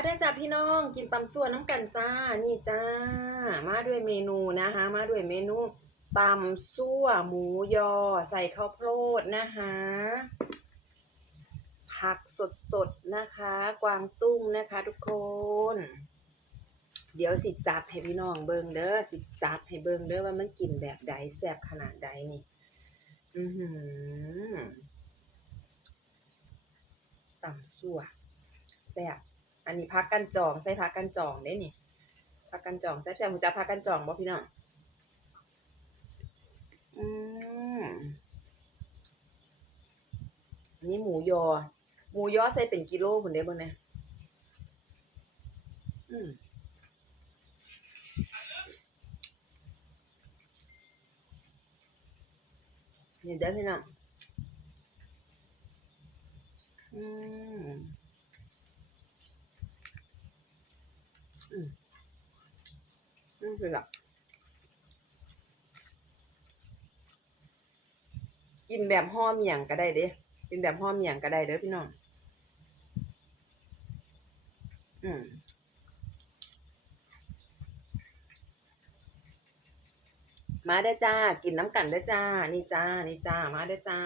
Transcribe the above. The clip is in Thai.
มาได้จ้าพี่น้องกินตำส่วนน้ำกันจ้า นี่จ้า มาด้วยเมนูนะคะ มาด้วยเมนูตำซั่วหมูยอ ใส่ข้าวโพดนะคะ ผักสดๆนะคะ กวางตุ้งนะคะทุกคน เดี๋ยวสิจัดให้พี่น้องเบิงเด้อสิจัดให้เบิงเด้อว่ามันกินแบบใดแซ่บขนาดใดนี่ อือหือตำซั่วแซ่บ อันนี้พักกันจองใส่พักกันจองได้นี่พักกันจองแซ่บแซ่บหูจักพักกันจองบ่พี่น้องอืมอันนี้หมูยอ หมูยอใส่เป็นกิโลพุ่นเด้เบิ่งแหน่อืมนี่เด้อพี่น้องอืม อืม อืมคือแบบกินแบบห่อเมียงก็ได้เด้กินแบบห่อเมียงก็ได้เด้อพี่น้อง อืมมาได้จ้า กินน้ำกันได้จ้า นี่จ้า นี่จ้า มาได้จ้า